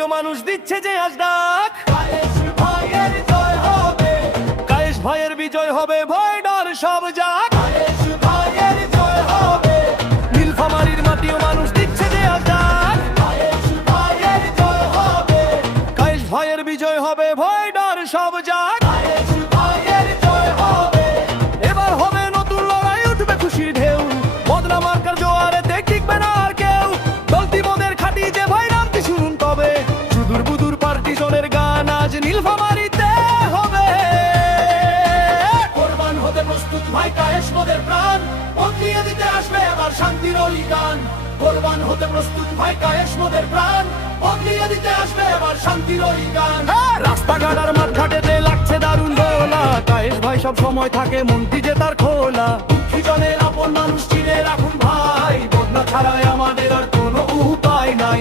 মাটিও মানুষ দিচ্ছে যে আজ ডাক, কায়েস ভাইয়ের জয় হবে, কায়েস ভাইয়ের বিজয় হবে, ভয় ডর সব যাক। কায়েস ভাইয়ের জয় হবে, নীলফামারীর মাটিও মানুষ দিচ্ছে যে আজ ডাক, কায়েস ভাইয়ের জয় হবে, কায়েস ভাইয়ের বিজয় হবে, ভয় ডর সব যাক। কায়েস ভাইয়ের জয় হবে, এবার হবে নতুন লড়াই, উঠবে খুশির ঢেউ, বদলা মার্কার জোয়ারেতে টিকবে না আর কেউ। দলটি মোদের খাটি যে ভাই নামটি শুনুন তবে, সুদূর বুদুর পার্টিশনের গান আজ নীলফামারীতে হবে। কোরবান হতে প্রস্তুত ভাই কায়েস মোদের প্রাণ, বদলিয়ে দিতে আসবে এবার শান্তির অলি গান। কোরবান হতে প্রস্তুত ভাই কায়েস মোদের প্রাণ, বদলিয়ে দিতে আসবে এবার শান্তির অলি গান। রাস্তাঘাট আর মাঠ ঘাটেতে লাগছে দারুণ দোলা, কায়েস ভাই সব সময় থাকে মনটি যে তার খোলা। দুঃখী জনের আপন মানুষ চিনে রাখুন ভাই, বদলা ছাড়াই আমাদের আর কোনো উপায় নাই।